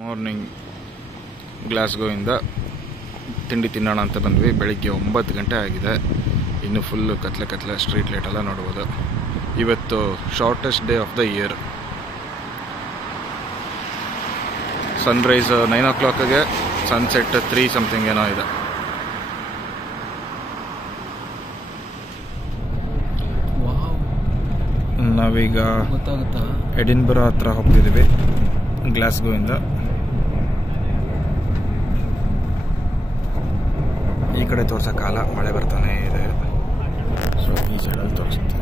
Morning ಗ್ಲಾಸ್ಗೋಯಿಂದ ತಿಂಡಿ ತಿನ್ನೋಣ ಅಂತ ಬಂದ್ವಿ. ಬೆಳಿಗ್ಗೆ 9 ಗಂಟೆ ಆಗಿದೆ. ಇನ್ನು ಫುಲ್ಲು ಕತ್ಲೆ ಸ್ಟ್ರೀಟ್ ಲೈಟ್ ಎಲ್ಲ ನೋಡ್ಬೋದು. ಇವತ್ತು shortest day of the year. Sunrise 9 o'clockಗೆ, ಸನ್ಸೆಟ್ 3 something ಏನೋ ಇದೆ. ನಾವೀಗ ಎಡಿನ್ಬರಾ ಹತ್ರ ಹೋಗ್ತಿದ್ದೀವಿ ಗ್ಲಾಸ್ಗೋಯಿಂದ. ಈ ಕಡೆ ತೋರ್ಸೋಕ್ಕಾಗಲ್ಲ, ಮಳೆ ಬರ್ತಾನೆ ಇದೆ. ಸೊ ಈ ಸೈಡಲ್ಲಿ ತೋರಿಸ್ತೀನಿ.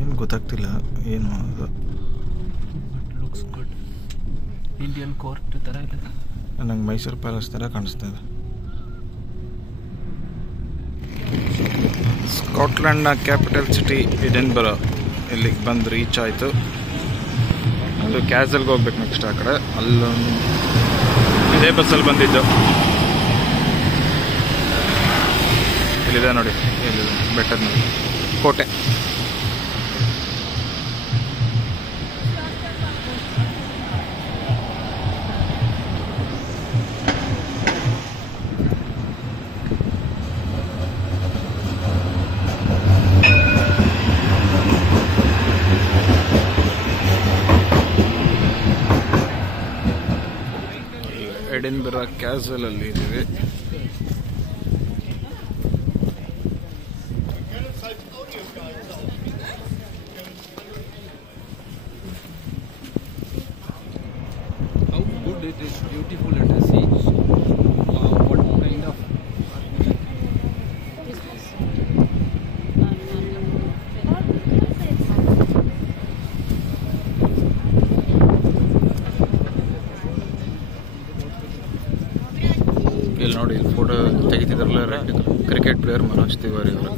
ಏನು ಗೊತ್ತಾಗ್ತಿಲ್ಲ ಏನು ಅದು. Looks good. ಇಂಡಿಯನ್ ಕೋರ್ಟ್ ಥರ ಇದೆ. ನಂಗೆ ಮೈಸೂರು ಪ್ಯಾಲೇಸ್ ಥರ ಕಾಣಿಸ್ತಾ ಇದೆ. ಸ್ಕಾಟ್ಲೆಂಡ್ನ ಕ್ಯಾಪಿಟಲ್ ಸಿಟಿ ಎಡಿನ್ಬರಾ ಇಲ್ಲಿಗೆ ಬಂದು ರೀಚ್ ಆಯಿತು. ಅದು ಕ್ಯಾಸಲ್ಗೆ ಹೋಗ್ಬೇಕು ನೆಕ್ಸ್ಟ್. ಆ ಕಡೆ ಅಲ್ಲೊಂದು ಇದೇ ಬಸ್ಸಲ್ಲಿ ಬಂದಿದ್ದು. ಇಲ್ಲಿದೆ ನೋಡಿ, ಇಲ್ಲಿದೆ ಬೆಟ್ಟದ ಮೇಲೆ ಕೋಟೆ. ಎಡಿನ್ಬರಾ ಕ್ಯಾಸಲ್ ಅಲ್ಲಿ ಇದ್ದೀವಿ. How good it is, beautiful it is. See, wow, what kind of ಇಲ್ಲಿ ನೋಡಿ, ಇಲ್ಲಿ ಫೋಟೋ ತೆಗಿತಿದ್ರಲ್ಲ ಕ್ರಿಕೆಟ್ ಪ್ಲೇಯರ್ ಮನೋಜ್ ತಿವಾರಿ ಅವರು.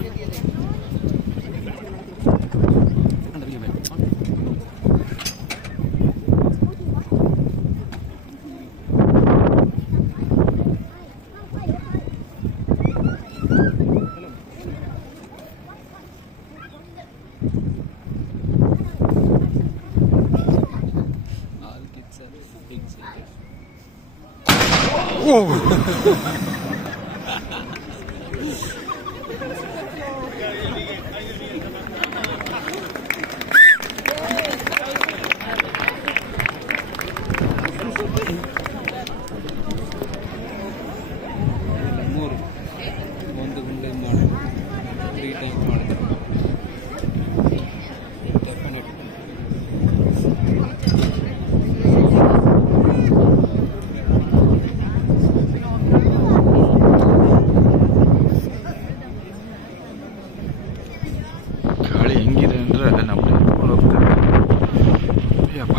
all kids are big serious. ಮೂರು 1 ಗಂಟೆ ಮಾಡಿ 3 ಟೈಮ್ ಮಾಡಿದ್ರು. ಡೆಫಿನೆಟ್ ಗಾಳಿ ಹೆಂಗಿದೆ ಅಂದರೆ ನಾವು ಹಿಡ್ಕೊಂಡು ಹೋಗ್ತೇವೆ. ಯಪ್ಪ,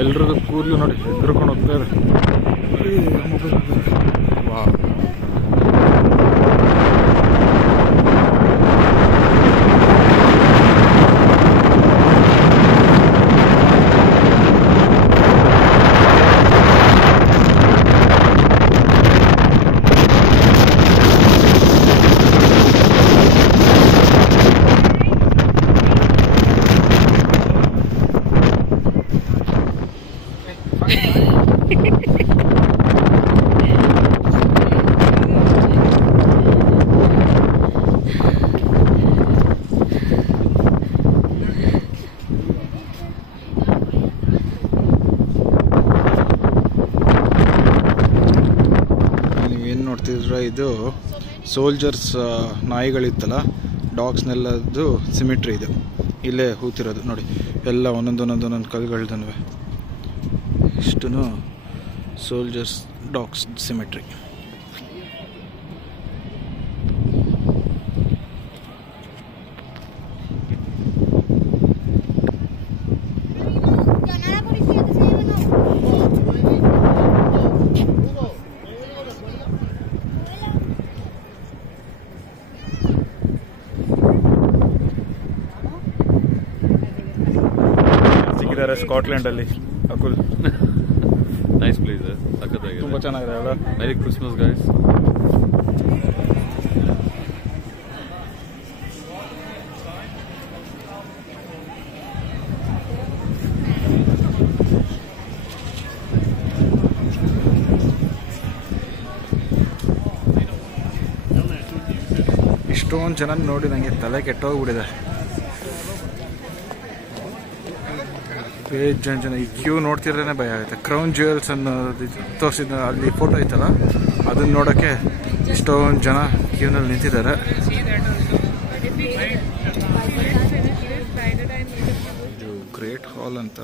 ಎಲ್ರದ್ದು ಕೂದಲು ನೋಡಿ ಹೆದರ್ಕೊಂಡು ಹೋಗ್ತಾರೆ. ವಾ, ಇದು ಸೋಲ್ಜರ್ಸ್ ನಾಯಿಗಳಿತ್ತಲ್ಲ, ಡಾಗ್ಸ್ನೆಲ್ಲದು ಸಿಮಿಟ್ರಿ ಇದು. ಇಲ್ಲೇ ಹೂತಿರೋದು ನೋಡಿ, ಎಲ್ಲ ಒಂದೊಂದು ಕಲ್ಗಳದನ್ವೆ. ಇಷ್ಟು soldiers dogs symmetry. Llamar a la policía. ಹೇಗಿದ್ದಾರೆ ಸ್ಕಾಟ್ಲೆಂಡಲ್ಲಿ ಅಕುಲ್? ನೈಸ್ ಪ್ಲೇಸ್, ಸಖತ್ತಾಗಿದೆ, ತುಂಬ ಚೆನ್ನಾಗಿದೆ ಅಲ್ಲ? ಮೆರಿ ಕ್ರಿಸ್ಮಸ್ ಗೈಸ್. ಇಷ್ಟೊಂದು ಜನ ನೋಡಿ ನನಗೆ ತಲೆ ಕೆಟ್ಟೋಗ್ಬಿಟ್ಟಿದೆ. ಜನ ಈ ಕ್ಯೂ ನೋಡ್ತಿದ್ರೇ ಭಯ ಆಗುತ್ತೆ. ಕ್ರೌನ್ ಜ್ಯುವೆಲ್ಸ್ ಅನ್ನೋದು ತೋರಿಸಿದ ಅಲ್ಲಿ ಫೋಟೋ ಐತಲ್ಲ, ಅದನ್ನ ನೋಡೋಕ್ಕೆ ಇಷ್ಟೊಂದು ಜನ ಕ್ಯೂನಲ್ಲಿ ನಿಂತಿದ್ದಾರೆ. ಇದು ಗ್ರೇಟ್ ಹಾಲ್ ಅಂತ.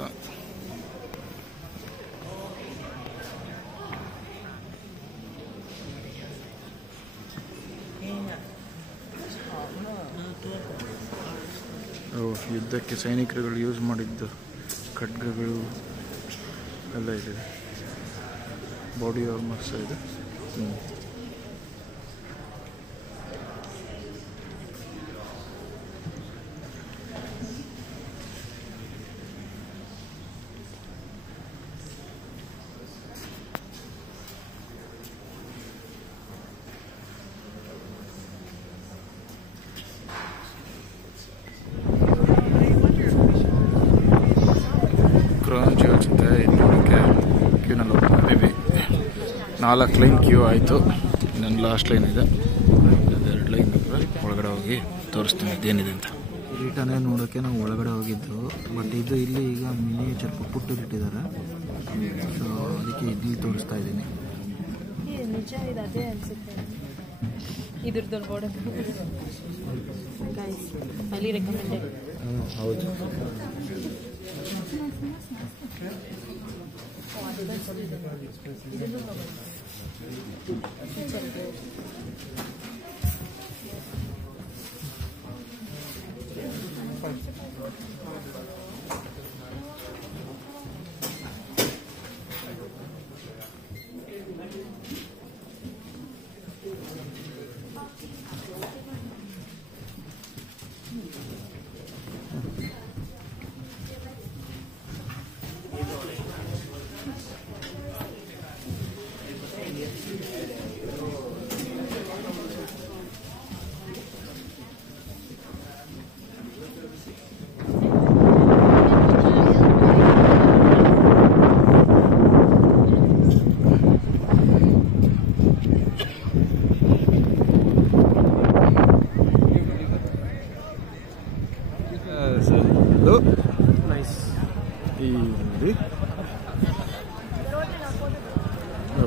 ಯುದ್ಧಕ್ಕೆ ಸೈನಿಕರುಗಳು ಯೂಸ್ ಮಾಡಿದ್ದು ಖಡ್ಗಗಳು ಎಲ್ಲ ಇದೆ. ಬಾಡಿ ಆರ್ಮರ್ಸ್ ಇದೆ. ಕ್ರೌನ್ ಜ್ಯುವೆಲ್ಸ್ ಅಂತ ಇದು ನೋಡೋಕ್ಕೆ ಕ್ಯೂನಲ್ಲಿ ಹೋಗ್ತಾ ಇದ್ದೀವಿ. 4 ಲೈನ್ ಕ್ಯೂ ಆಯಿತು. ನನ್ನ ಲಾಸ್ಟ್ ಲೈನ್ ಇದೆ. 2 ಲೈನ್ ಒಳಗಡೆ ಹೋಗಿ ತೋರಿಸ್ತೀನಿ ಅದೇನಿದೆ ಅಂತ. ರಿಟರ್ನೇ ನೋಡೋಕ್ಕೆ ನಾವು ಒಳಗಡೆ ಹೋಗಿದ್ದು, ಬಟ್ ಇದು ಇಲ್ಲಿ ಈಗ ಮಿನಿಯೇಚರ್ ಪುಟ್ಟು ಇಟ್ಟಿದ್ದಾರೆ. ಸೊ ಅದಕ್ಕೆ ಇಲ್ಲಿ ತೋರಿಸ್ತಾ ಇದ್ದೀನಿ. ನಿಜ ಇದು ಅದೇ ಅನಿಸುತ್ತೆ. ಇದ್ರದ್ದು ಬೋರ್ಡ್ ಅಲ್ಲಿ ರೆಕಮೆಂಡೆಡ್. ಹೌದು.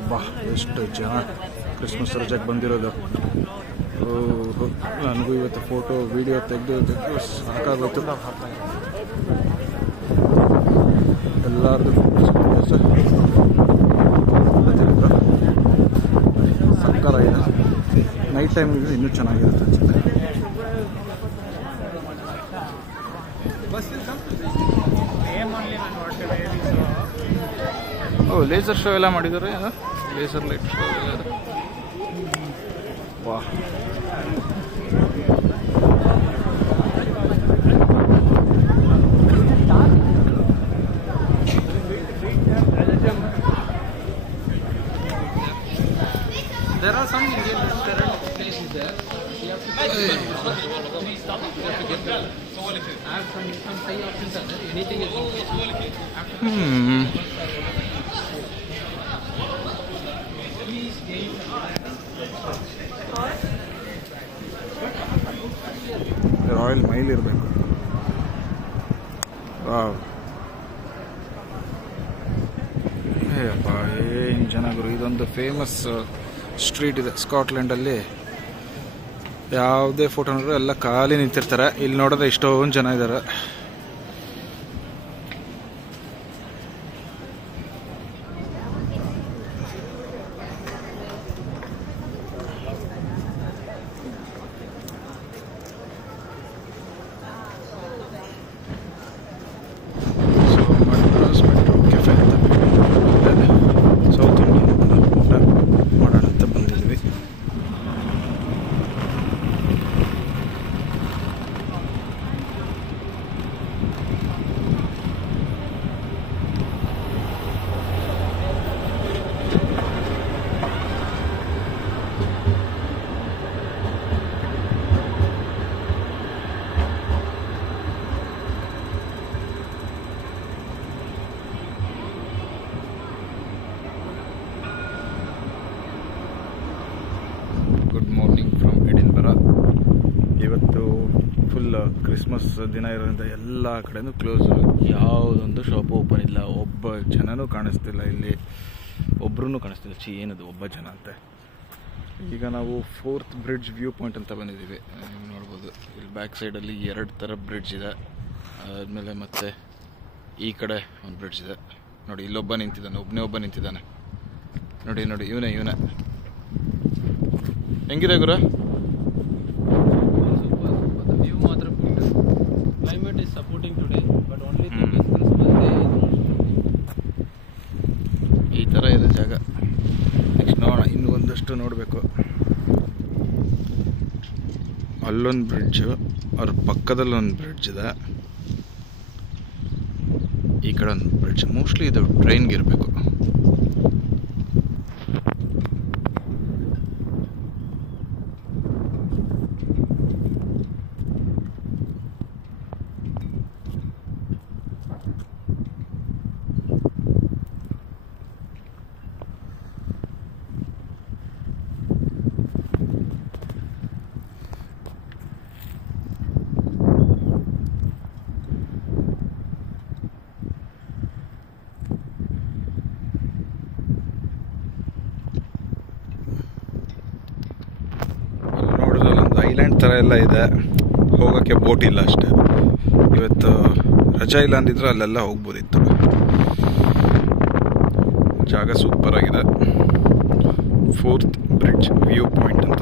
ಬಾ ಎಷ್ಟು ಜನ ಕ್ರಿಸ್ಮಸ್ ರಜೆಗೆ ಬಂದಿರೋದು. ನನಗೂ ಇವತ್ತು ಫೋಟೋ ವಿಡಿಯೋ ತೆಗೆದು ಸಾಕಾಗೋಯ್ತು. ಎಲ್ಲರದು ಸಕ್ಕರ ಇದೆ. ನೈಟ್ ಟೈಮ್ ಇನ್ನೂ ಚೆನ್ನಾಗಿರುತ್ತೆ ಅನ್ಸುತ್ತೆ. ಲೇಸರ್ ಶೋ ಎಲ್ಲ ಮಾಡಿದ್ದಾರೆ. ಲೇಸರ್ ಲೈಟ್ ಶೋ ಎಲ್ಲ ಇದೆ. ವಾ, there are some Indian restaurant places there. You have to add some Thai options are there. Anything is Royal Mail ಇರಬೇಕು. ಅಪ್ಪ ಏನು ಜನ ಗುರು. ಇದೊಂದು ಫೇಮಸ್ ಸ್ಟ್ರೀಟ್ ಇದೆ ಸ್ಕಾಟ್ಲೆಂಡಲ್ಲಿ. ಯಾವುದೇ ಫೋಟೋ ನೋಡಿದ್ರೆ ಎಲ್ಲ ಖಾಲಿ ನಿಂತಿರ್ತಾರೆ. ಇಲ್ಲಿ ನೋಡಿದ್ರೆ ಇಷ್ಟೊಂದು ಜನ ಇದ್ದಾರೆ. ಸೌತ್ ಇಂಡಿಯನ್ ಊಟ ಮಾಡೋಣ ಅಂತ ಬಂದಿದ್ವಿ. ಕ್ರಿಸ್ಮಸ್ ದಿನ ಇರೋದ್ರಿಂದ ಎಲ್ಲ ಕಡೆನೂ ಕ್ಲೋಸ್. ಯಾವುದೊಂದು ಶಾಪ್ ಓಪನ್ ಇಲ್ಲ, ಒಬ್ಬ ಜನನೂ ಕಾಣಿಸ್ತಿಲ್ಲ ಇಲ್ಲಿ, ಒಬ್ರು ಕಾಣಿಸ್ತಿಲ್ಲ. ಏನದು ಒಬ್ಬ ಜನ ಅಂತೆ. ಈಗ ನಾವು 4th ಬ್ರಿಡ್ಜ್ ವ್ಯೂ ಪಾಯಿಂಟ್ ಅಂತ ಬಂದಿದ್ದೀವಿ. ನೋಡ್ಬೋದು ಇಲ್ಲಿ ಬ್ಯಾಕ್ ಸೈಡಲ್ಲಿ 2 ಥರ ಬ್ರಿಡ್ಜ್ ಇದೆ. ಆದಮೇಲೆ ಮತ್ತೆ ಈ ಕಡೆ ಒಂದು ಬ್ರಿಡ್ಜ್ ಇದೆ ನೋಡಿ. ಇಲ್ಲೊಬ್ಬ ನಿಂತಿದ್ದಾನೆ, ಒಬ್ಬ ನಿಂತಿದ್ದಾನೆ ನೋಡಿ. ಇವನೇ ಹೆಂಗಿದೆ ಗುರು? ವ್ಯೂ ಮಾತ್ರ climate is supporting today, but only Christmas day ಈ ಥರ ಇದೆ ಜಾಗ. ನೆಕ್ಸ್ಟ್ ನೋಡೋಣ, ಇನ್ನೂ ಒಂದಷ್ಟು ನೋಡಬೇಕು. ಅಲ್ಲೊಂದು ಬ್ರಿಡ್ಜು, ಅವ್ರ ಪಕ್ಕದಲ್ಲಿ ಒಂದು ಬ್ರಿಡ್ಜ್ ಇದೆ, ಈ ಕಡೆ ಒಂದು ಬ್ರಿಡ್ಜ್. ಮೋಸ್ಟ್ಲಿ ಇದು ಟ್ರೈನ್ಗೆ ಇರಬೇಕು. ಐಲ್ಯಾಂಡ್ ಥರ ಎಲ್ಲ ಇದೆ, ಹೋಗೋಕ್ಕೆ ಬೋಟ್ ಇಲ್ಲ ಅಷ್ಟೇ. ಇವತ್ತು ರಜಾ ಇಲ್ಲ ಅಂದಿದ್ರೆ ಅಲ್ಲೆಲ್ಲ ಹೋಗ್ಬೋದಿತ್ತು. ಜಾಗ ಸೂಪರ್ ಆಗಿದೆ. 4th ಬ್ರಿಡ್ಜ್ ವ್ಯೂ ಪಾಯಿಂಟ್ ಅಂತ.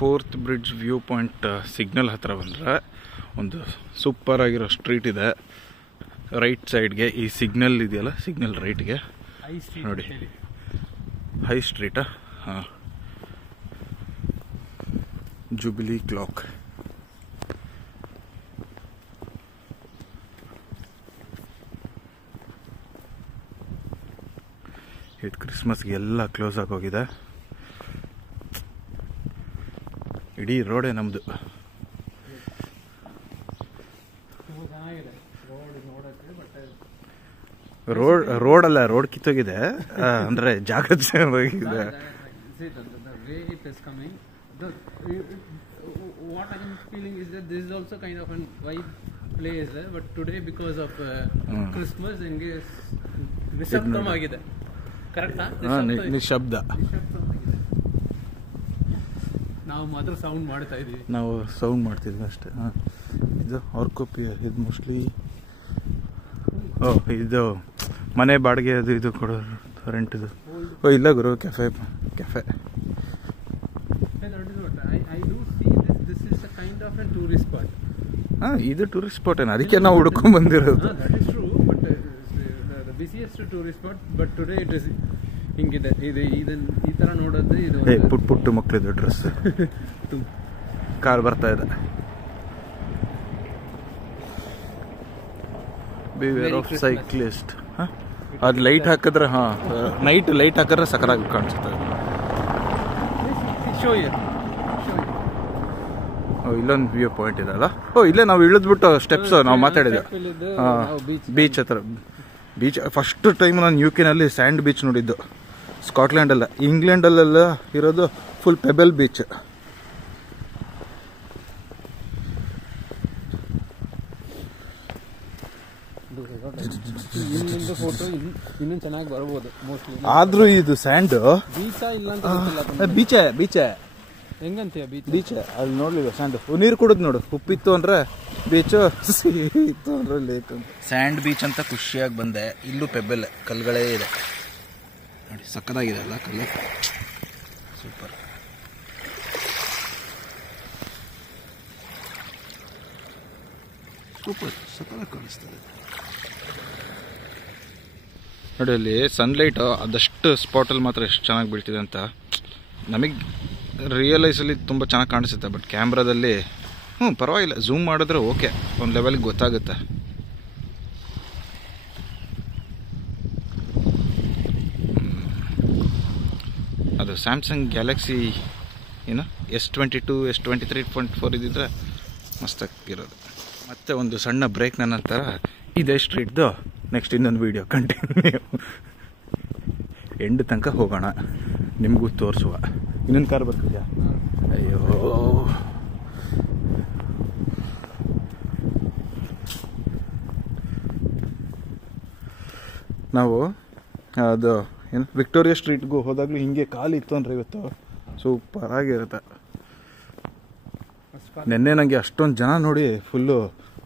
Fourth bridge view point signal ಹತ್ರ ಬಂದರೆ ಒಂದು ಸೂಪರ್ ಆಗಿರೋ ಸ್ಟ್ರೀಟ್ ಇದೆ. ರೈಟ್ ಸೈಡ್ಗೆ ಈ ಸಿಗ್ನಲ್ ಇದೆಯಲ್ಲ, ಸಿಗ್ನಲ್ ರೈಟ್ಗೆ ನೋಡಿ, ಹೈ ಸ್ಟ್ರೀಟಾ? ಹಾಂ, ಜುಬಿಲಿ ಕ್ಲಾಕ್. ಇದು ಕ್ರಿಸ್ಮಸ್ಗೆ ಎಲ್ಲ ಕ್ಲೋಸ್ ಆಗೋಗಿದೆ. ಇಡೀ ರೋಡೇ ನಮ್ಮದು. ರೋಡ್ ಅಲ್ಲ, ರೋಡ್ ಕಿತ್ತೋಗಿದೆ ಅಂದರೆ ಜಾಗ ಚೆನ್ನಾಗಿದೆ. What I am feeling is that this is also kind of a vibe place, but today because of Christmas ನಿಶಬ್ದವಾಗಿದೆ. ಕರೆಕ್ಟಾ? ನಿಶಬ್ದ. ನಾವು ಮಾತ್ರ ಸೌಂಡ್ ಮಾಡ್ತಾ ಇದೀವಿ. ನಾವು ಸೌಂಡ್ ಮಾಡ್ತಿದ್ವಿ ಅಷ್ಟೇ. ಇದು ಆರ್ಕೋಪಿ, ಇದು ಮೋಸ್ಟ್ಲಿ ಇದು ಮನೆ ಬಾಡಿಗೆ ಅದು ಇದು ಕೊಡೋರು, ರೆಂಟ್ ಇದು. ಇಲ್ಲ ಗುರು, ಕೆಫೆ. ಇದು ಟೂರಿಸ್ಟ್ ಸ್ಪಾಟ್ ಏನು, ಅದಕ್ಕೆ ನಾವು ಹುಡ್ಕೊಂಡ್ ಬಂದಿರೋದು. ಹಿಂಗಿದೆ ಈ ತರ ನೋಡೋದು. ಇದು ಪುಟ್ಟ ಮಕ್ಕಳಿದ್ದು ಡ್ರೆಸ್ ಕಾರ್ ಬರ್ತಾ ಇದೆ. Beware of cyclist. ಅದು ಲೈಟ್ ಹಾಕಿದ್ರೆ, ನೈಟ್ ಲೈಟ್ ಹಾಕಿದ್ರೆ ಸಕಲಾಗಿ ಕಾಣಿಸುತ್ತೆ. ಇಲ್ಲೊಂದು ವ್ಯೂ ಪಾಯಿಂಟ್ ಇದೆಲ್ಲ. ಇಲ್ಲೇ ನಾವು ಇಳಿದ್ಬಿಟ್ಟು ಸ್ಟೆಪ್ಸ್ ನಾವು ಮಾತಾಡಿದ್ವಿ. ಬೀಚ್ ಹತ್ರ. ಬೀಚ್ ಫಸ್ಟ್ ಟೈಮ್ ನಾನು UK ಸ್ಯಾಂಡ್ ಬೀಚ್ ನೋಡಿದ್ದು. ಸ್ಕಾಟ್ಲ್ಯಾಂಡಲ್ಲ, ಇಂಗ್ಲೆಂಡಲ್ಲೆಲ್ಲ ಇರೋದು ಫುಲ್ ಪೆಬಲ್ ಬೀಚ್. ಇನ್ನೂ ಚೆನ್ನಾಗಿ ಬರ್ಬೋದು ಮೋಸ್ಟ್ಲಿ. ಆದ್ರೂ ಇದು ಸ್ಯಾಂಡ್ ಬೀಚಾ ಇಲ್ಲ ಅಂತ ಬೀಚೆ ಹೆಂಗಂತೀಯ? ಬೀಚ್ ಅಲ್ಲಿ ನೋಡ್ಲಿಲ್ಲ ಸ್ಯಾಂಡ್. ನೀರು ಕುಡಿದ್ ನೋಡು, ಉಪ್ಪಿತ್ತು ಅಂದ್ರೆ ಬೀಚು, ಇತ್ತು ಅಂದ್ರೆ ಲೇಕ್. ಸ್ಯಾಂಡ್ ಬೀಚ್ ಅಂತ ಖುಷಿಯಾಗಿ ಬಂದೆ. ಇಲ್ಲೂ ಪೆಬ್ಬಲ್ ಕಲ್ಗಳೇ ಇದೆ ನೋಡಿ, ಸಕ್ಕದಾಗಿದೆ ಅಲ್ಲ ಕಲ್ಲು, ಸೂಪರ್. ಸೂಪರ್ ಸಕ್ಕದಾಗಿ ಕಾಣಿಸ್ತದೆ ನೋಡಿ. ಅಲ್ಲಿ ಸನ್ಲೈಟ್ ಅದಷ್ಟು ಸ್ಪಾಟಲ್ಲಿ ಮಾತ್ರ ಎಷ್ಟು ಚೆನ್ನಾಗಿ ಬೀಳ್ತಿದೆ ಅಂತ ನಮಗೆ ರಿಯಲೈಸಲ್ಲಿ ತುಂಬ ಚೆನ್ನಾಗಿ ಕಾಣಿಸುತ್ತೆ. ಬಟ್ ಕ್ಯಾಮ್ರಾದಲ್ಲಿ ಪರವಾಗಿಲ್ಲ, ಝೂಮ್ ಮಾಡಿದ್ರೆ ಓಕೆ, ಒಂದು ಲೆವೆಲ್ಗೆ ಗೊತ್ತಾಗುತ್ತೆ. ಅದು ಸ್ಯಾಮ್ಸಂಗ್ ಗ್ಯಾಲಕ್ಸಿ ಏನು S22 S23.4 ಇದ್ದಿದ್ರೆ ಮಸ್ತಾಗಿರೋದು. ಮತ್ತೆ ಒಂದು ಸಣ್ಣ ಬ್ರೇಕ್ ನಂತರ ಇದೇ ಸ್ಟ್ರೀಟ್ದು ನೆಕ್ಸ್ಟ್ ಇನ್ನೊಂದು ವೀಡಿಯೋ ಕಂಟಿನ್ಯೂ ಎಂಡ್ ತನಕ ಹೋಗೋಣ, ನಿಮಗೂ ತೋರಿಸುವ. ಇನ್ನೊಂದು ಕಾರ್ ಬರ್ತಿದ್ಯಾ? ಅಯ್ಯೋ ನಾವು ಅದು ಏನು ವಿಕ್ಟೋರಿಯಾ ಸ್ಟ್ರೀಟ್ಗೂ ಹೋದಾಗಲೂ ಹಿಂಗೆ ಕಾಲಿತ್ತು ಅಂದರೆ ಇವತ್ತು ಸೂಪರಾಗಿರುತ್ತೆ. ನೆನ್ನೆ ನನಗೆ ಅಷ್ಟೊಂದು ಜನ ನೋಡಿ ಫುಲ್ಲು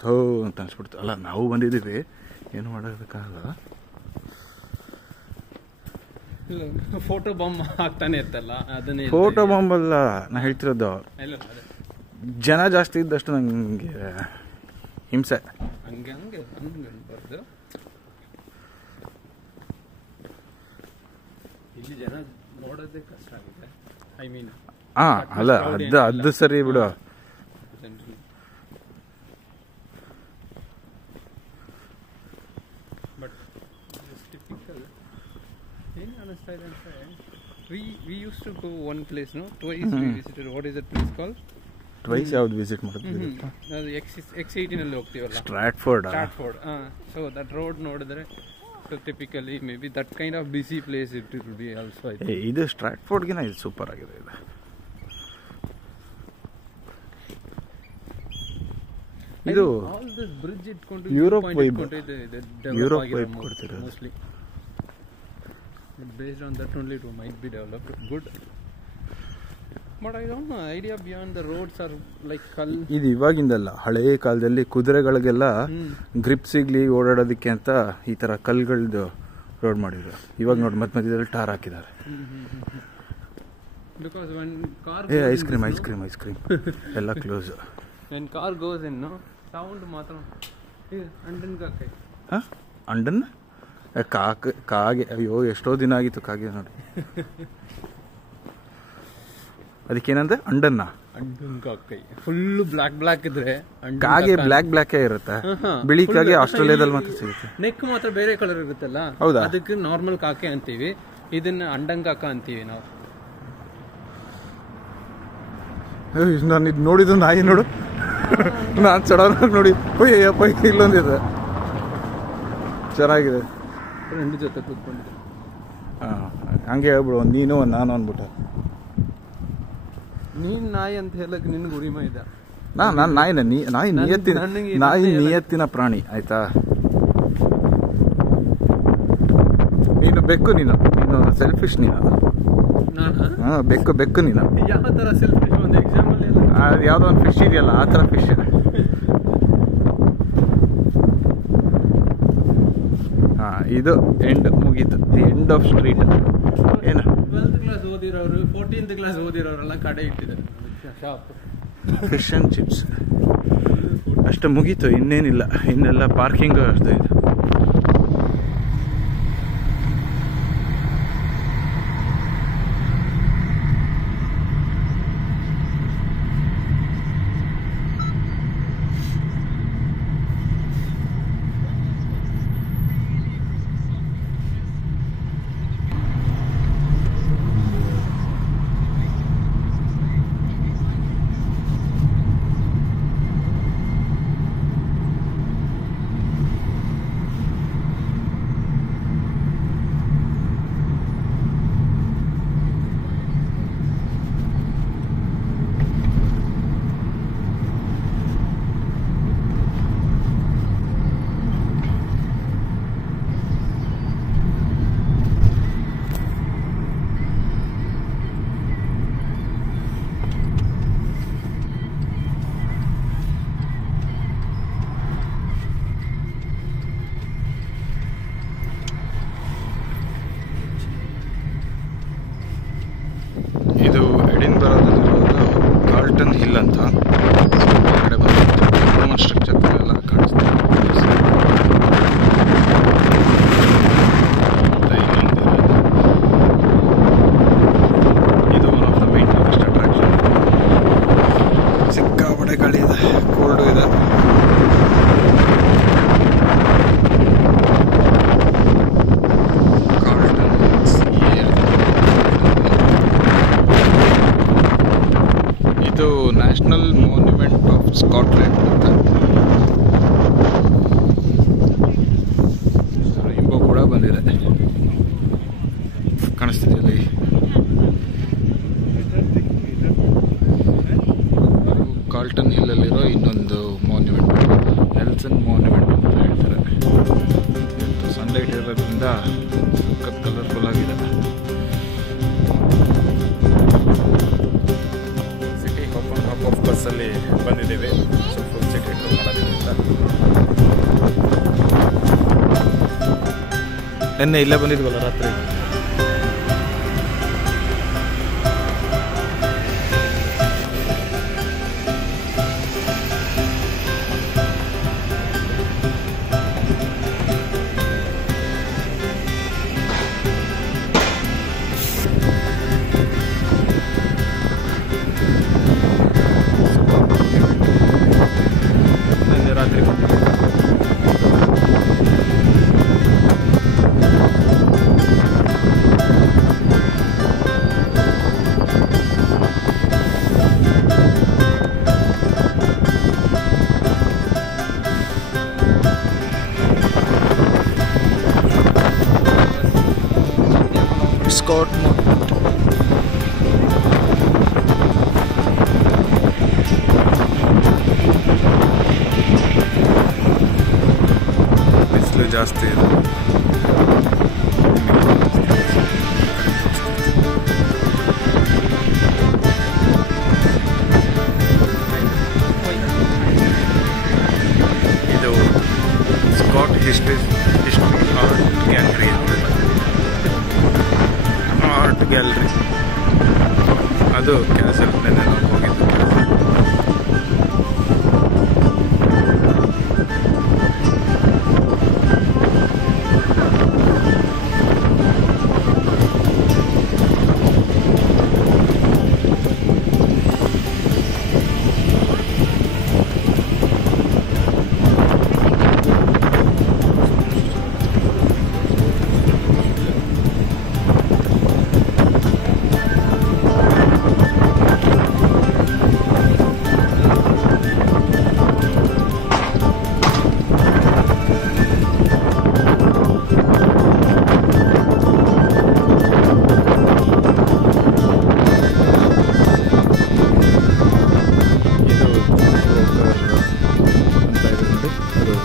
ಥೋ ಅಂತ ಅನ್ಸ್ಬಿಡ್ತು. ಅಲ್ಲ ನಾವು ಬಂದಿದ್ದೀವಿ, ಏನು ಮಾಡೋದಕ್ಕಾಗಲ್ಲ. ಫೋಟೋ ಬಾಂಬ್ ಆಗ್ತಾನೆ ಇರ್ತಲ್ಲ, ಅದನ್ನೇ ಫೋಟೋ ಬಾಂಬ್ ಅಲ್ಲ ನಾ ಹೇಳ್ತಿರೋದು. ಜನ ಜಾಸ್ತಿ ಇದ್ದಷ್ಟು ನನಗೆ ಹಿಂಸೆ. ಹಂಗೆ ಅನ್ಬಾರ್ದು. ಇಲ್ಲಿ ಜನ ನೋಡೋದೇ ಕಷ್ಟ ಆಗಿದೆ. ಐ ಮೀನ್ ಅಲ್ಲ ಅದು ಸರಿ ಬಿಡು. ಬಟ್ ಟಿಪಿಕಲ್ ಏನು ಅನಿಸ್ತಾ ಇದೆ ಅಂದರೆ we used to go one place, no? Twice we visited. What is that place called? Twice ಯಾವ್ದು ವಿಸಿಟ್ ಮಾಡಿದ್ವಿ? ಅದು X18 ಅಲ್ಲಿ ಹೋಗ್ತೀವಲ್ಲ, ಸ್ಟ್ರಾಟ್ಫೋರ್ಡ್. ಸೊ ದಟ್ ರೋಡ್ ನೋಡಿದ್ರೆ so typically maybe that kind of busy place it will be also. ಇದು ಸ್ಟ್ರಾಟ್ಫೋರ್ಡ್ಗಿನ ಇದು super ಆಗಿದೆ. ಇದು ಇದು ಆಲ್ ದಿಸ್ ಬ್ರಿಡ್ಜ್ ಇಟ್ಕೊಂಡು ಯುರೋಪ್ ವೈಬ್ ಕೊಡ್ತಿರೋದು mostly. Based on that only it might be developed good, but I don't know idea beyond the roads are like ಇದು ಇವಾಗಿಂದಲ್ಲ, ಹಳೇ ಕಾಲದಲ್ಲಿ ಕುದುರೆಗಳಿಗೆಲ್ಲ ಗ್ರಿಪ್ ಸಿಗ್ಲಿ ಓಡಾಡೋದಕ್ಕೆ ಅಂತ ಈ ತರ ಕಲ್ಗಳದ್ದು ರೋಡ್ ಮಾಡಿದ್ರು. ಇವಾಗ ನೋಡಿ ಮಧ್ಯದಲ್ಲಿ ಟಾರ್ ಹಾಕಿದ್ದಾರೆ. because when car ice cream ಎಲ್ಲ close. when car goes in, no sound ಮಾತ್ರ ಅಂಡನ್ ಕಾಕೆ. ಅಂಡನ್ ಕಾಗೆ. ಅಯ್ಯೋ ಎಷ್ಟೋ ದಿನ ಆಗಿತ್ತು ಕಾಗೆ ನೋಡಿ. ಅದಕ್ಕೇನಂದ್ರೆ ಅಂಡನ್ನ ಕಾಕೈ ಫುಲ್ ಬ್ಲಾಕ್ ಇದ್ರೆ ಕಾಗೆ ಬ್ಲಾಕ್ ಇರುತ್ತೆ. ಬಿಳಿ ಕಾಗೆ ಆಸ್ಟ್ರೇಲಿಯಾದಲ್ಲಿ ಮಾತ್ರ ಸಿಗುತ್ತೆ. ನೆಕ್ ಮಾತ್ರ ಬೇರೆ ಕಲರ್ ಇರುತ್ತಲ್ಲ, ಹೌದಾ? ಅದಕ್ಕೆ ನಾರ್ಮಲ್ ಕಾಕೆ ಅಂತೀವಿ, ಇದನ್ನ ಅಂಡಂಗಾಕ ಅಂತೀವಿ ನಾವು. ನಾನು ಇದು ನೋಡಿದ್ದು ನಾಯಿ ನೋಡು. ನಾನು ಸಡನ್ ಆಗಿ ನೋಡಿ ಅಯ್ಯಪ್ಪ ಇಲ್ಲೊಂದಿದೆ ಚೆನ್ನಾಗಿದೆ. ಫ್ರೆಂಡ್ ಜೊತೆ ಕೂತ್ಕೊಂಡಿದ್ದೆ. ಹಂಗೆ ಹೇಳ್ಬಿಡು, ನೀನು ನಾನು ಅಂದ್ಬಿಟ್ಟೆ. ನೀನ್ ನಾಯಿ ಅಂತ ಹೇಳಕ್ ನಿನ್ಗೆ ಉರಿಮ ಇದೆ. ನಾನು ನಾಯಿ ನಿಯತ್ತಿನ ಪ್ರಾಣಿ ಆಯ್ತಾ. ನೀನು ಬೆಕ್ಕು, ನೀನು ಸೆಲ್ಫಿಶ್. ಬೆಕ್ಕು ನೀನು. ಯಾವ ತರ ಸೆಲ್ಫಿಶ್? ಒಂದು ಎಕ್ಸಾಂಪಲ್. ಯಾವ್ದೋ ಒಂದು ಫಿಶ್ ಇದೆಯಲ್ಲ ಆ ತರ ಫಿಶ್. ಇದು ಎಂಡ್ ಮುಗೀತು. The end of street. ಏನು 12th ಕ್ಲಾಸ್ ಓದಿರೋರು 14th ಕ್ಲಾಸ್ ಓದಿರೋರೆಲ್ಲ ಕಡೆ ಇಟ್ಟಿದ್ದಾರೆ ಶಾಪ್. ಫಿಶ್ ಅಂಡ್ ಚಿಪ್ಸ್ ಅಷ್ಟು ಮುಗೀತು, ಇನ್ನೇನಿಲ್ಲ. ಇನ್ನೆಲ್ಲ ಪಾರ್ಕಿಂಗ್ ಅಷ್ಟು ಇದೆ. ಸ್ಕಾಟ್ಲೆಂಡ್ ಅಂತ. ರೈನ್ಬೋ ಕೂಡ ಬಂದಿದೆ, ಕಾಣಿಸ್ತಿದೆ ಅಲ್ಲಿ. ಕಾರ್ಲ್ಟನ್ ಹಿಲ್ಲಲ್ಲಿರೋ ಇನ್ನೊಂದು ಮಾನ್ಯುಮೆಂಟ್, ನೆಲ್ಸನ್ ಮಾನ್ಯುಮೆಂಟ್ ಅಂತ ಹೇಳ್ತಾರೆ. ಸನ್ಲೈಟ್ ಇರೋದ್ರಿಂದ ಸಖತ್ ಕಲರ್ಫುಲ್ ಆಗಿದೆ. ಸಿಟಿ ಹಾಪ್ ಆಫ್ ಬಸ್ಸಲ್ಲಿ ಬಂದಿದ್ದೇವೆ, ಸೊ ಫುಲ್ ಸಿಟಿ ಟೂರ್ ಮಾಡೋದಕ್ಕಿಂತ. ನೆನ್ನೆ ಇಲ್ಲೇ ಬಂದಿದ್ವಲ್ಲ ರಾತ್ರಿ. Scott Monument. ಬಿಸಿಲು ಜಾಸ್ತಿ ಇದೆ. ಇದು ಸ್ಕಾಟ್ ಹಿಸ್ಟ್ರಿ ಆರ್ಟ್ ಗ್ಯಾಲರಿ ಅಂತ. ಆರ್ಟ್ ಗ್ಯಾಲರಿ ಅದು ಕ್ಯಾನ್ಸಲ್. ನೆನ್ನೆ ನಾವು ಹೋಗಿದ್ದು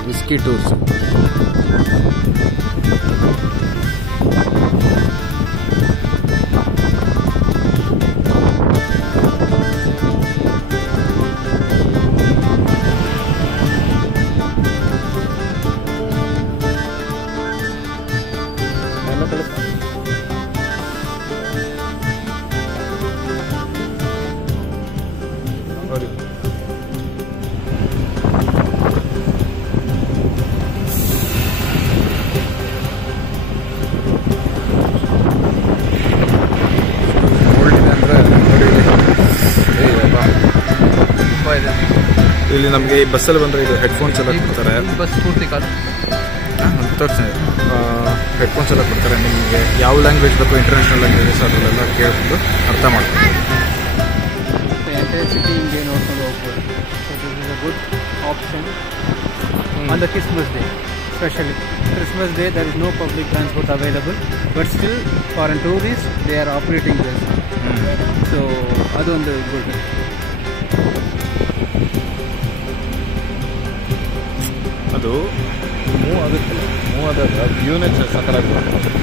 ವಿಸ್ಕಿ ಟೂರ್ಸ್. ಇಲ್ಲಿ ನಮಗೆ ಈ ಬಸ್ಸಲ್ಲಿ ಬಂದರೆ ಇದು ಹೆಡ್ಫೋನ್ಸ್ ಎಲ್ಲ ಕೊಡ್ತಾರೆ. ಬಸ್ ಪೂರ್ತಿ ಕಾಲ ತೋರಿಸ್ತೀನಿ. ಹೆಡ್ಫೋನ್ಸ್ ಎಲ್ಲ ಕೊಡ್ತಾರೆ. ನಿಮಗೆ ಯಾವ ಲ್ಯಾಂಗ್ವೇಜ್ ಬೇಕು, ಇಂಟರ್ನ್ಯಾಷನಲ್ ಲ್ಯಾಂಗ್ವೇಜಸ್ ಅದರಲ್ಲೆಲ್ಲ ಕೇಳಿಕೊಂಡು ಅರ್ಥ ಮಾಡ್ತಾರೆ. ಎಂಟೈರ್ ಸಿಟಿ ಹಿಂಗೆ ನೋಡ್ಕೊಂಡು ಹೋಗ್ಬೋದು. So this is a good option on the Christmas day. Especially Christmas Day, there is no public transport available, but still foreign tourists they are operating this. So adondu good. ಅದು move ಆದಾಗ ವ್ಯೂನೇ ಸಕ್ಕತ್ತಾಗಿ ಬರುತ್ತೆ.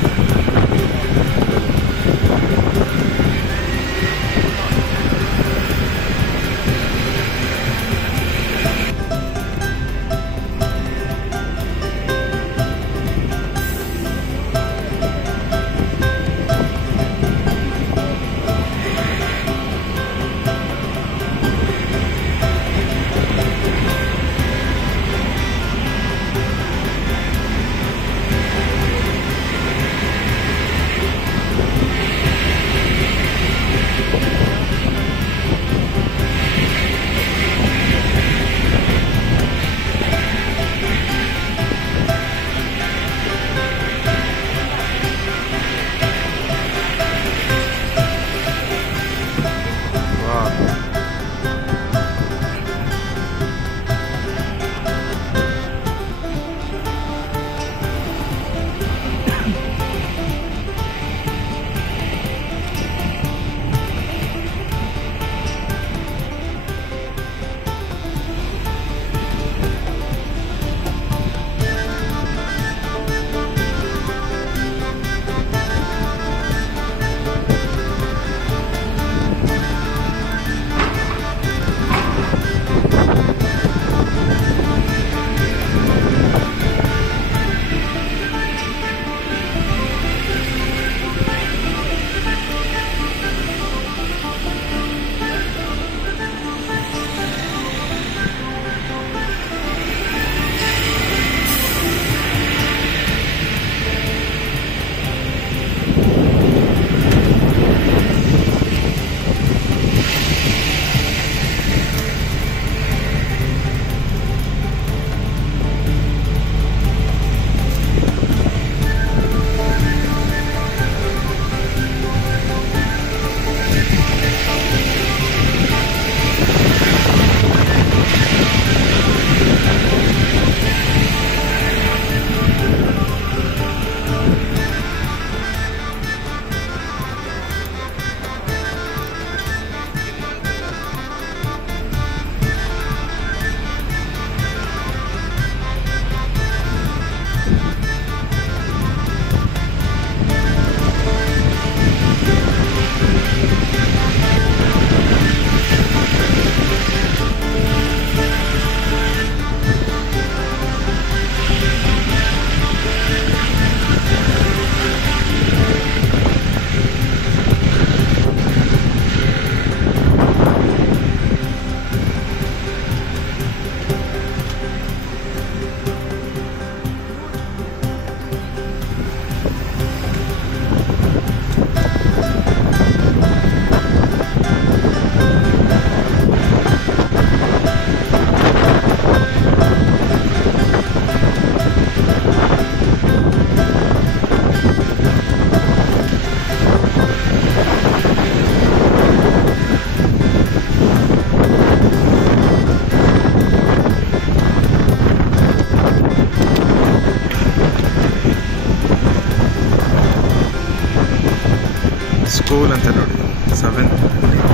Cool ಅಂತ ನೋಡಿ. 7th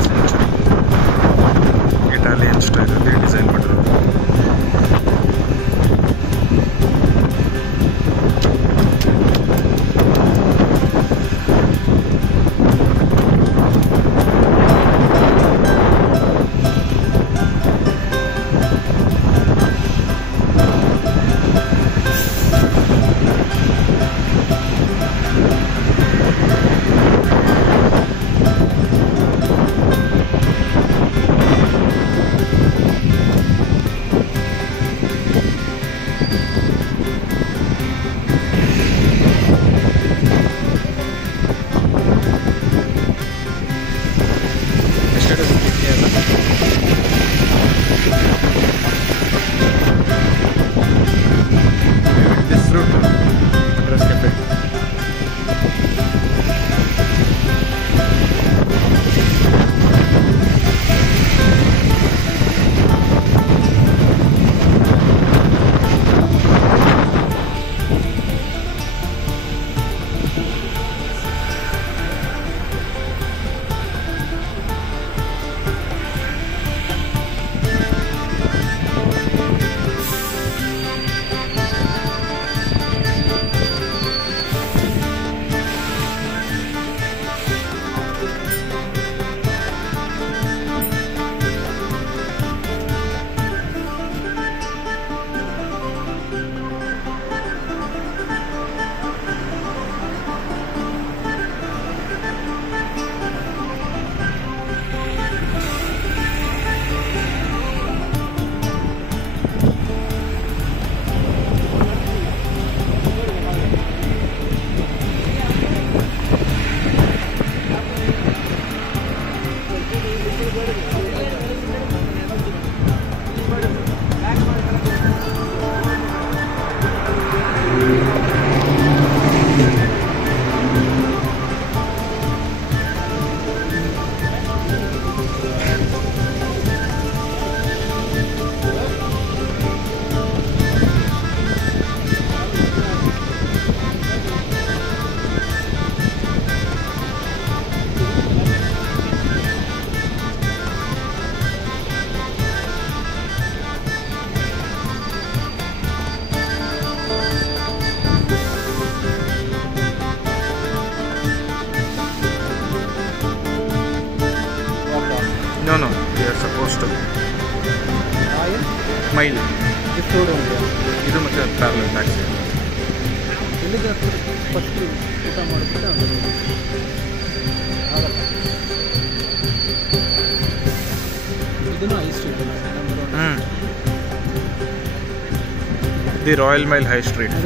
century Italian ಸ್ಟೈಲಲ್ಲಿ design ಮಾಡಿರೋದು. No, we are supposed to. Mile. This road only. ಇದು ಮತ್ತೆ travel taxi. ಇಲ್ಲಿಗೆ ಫಸ್ಟ್ ಊಟ ಮಾಡಿಬಿಟ್ಟು ಆಗಲ್ಲ. ಇದನ್ನು High Street the Royal Mile High Street.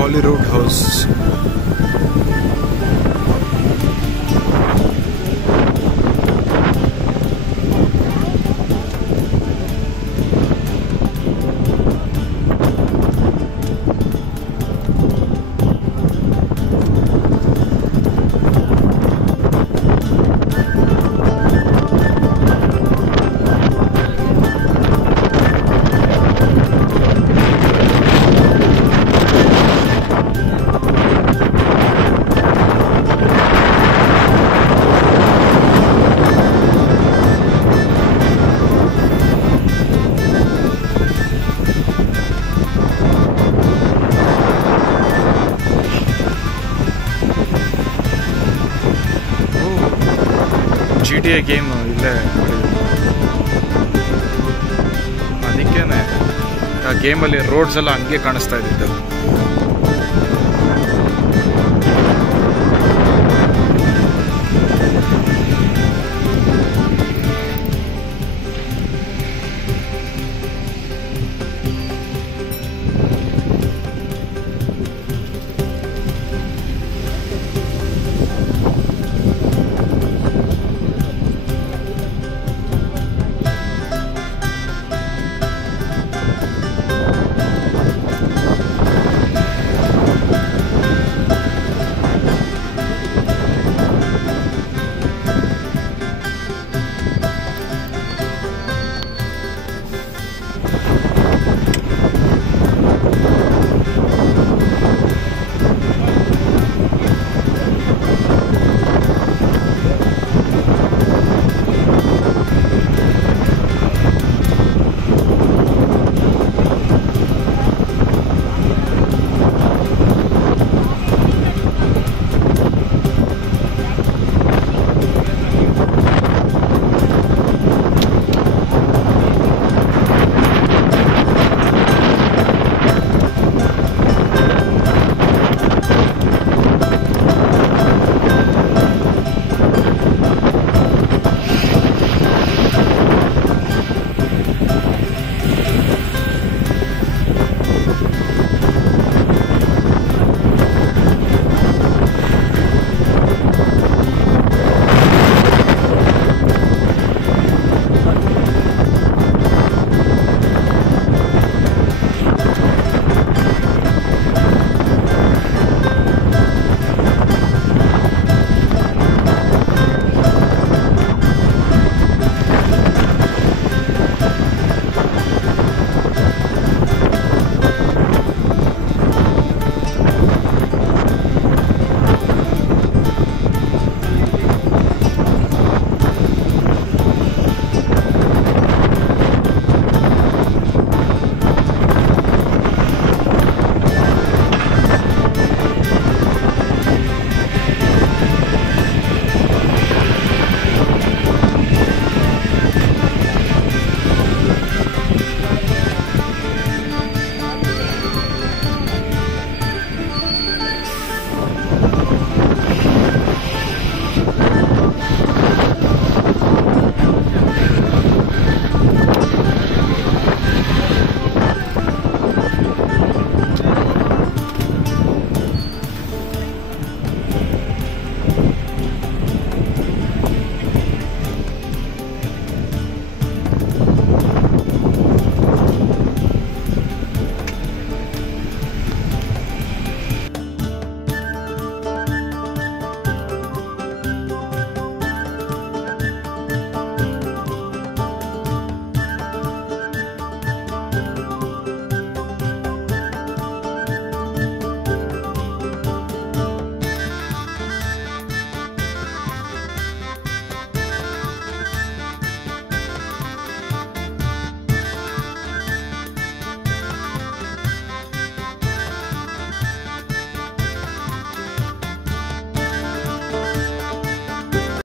Holyrood House. GTA game ಇಲ್ಲೇ ಅದಕ್ಕೇನೆ ಆ ಗೇಮಲ್ಲಿ ರೋಡ್ಸ್ ಎಲ್ಲ ಹಂಗೆ ಕಾಣಿಸ್ತಾ ಇದ್ದಿದ್ದು.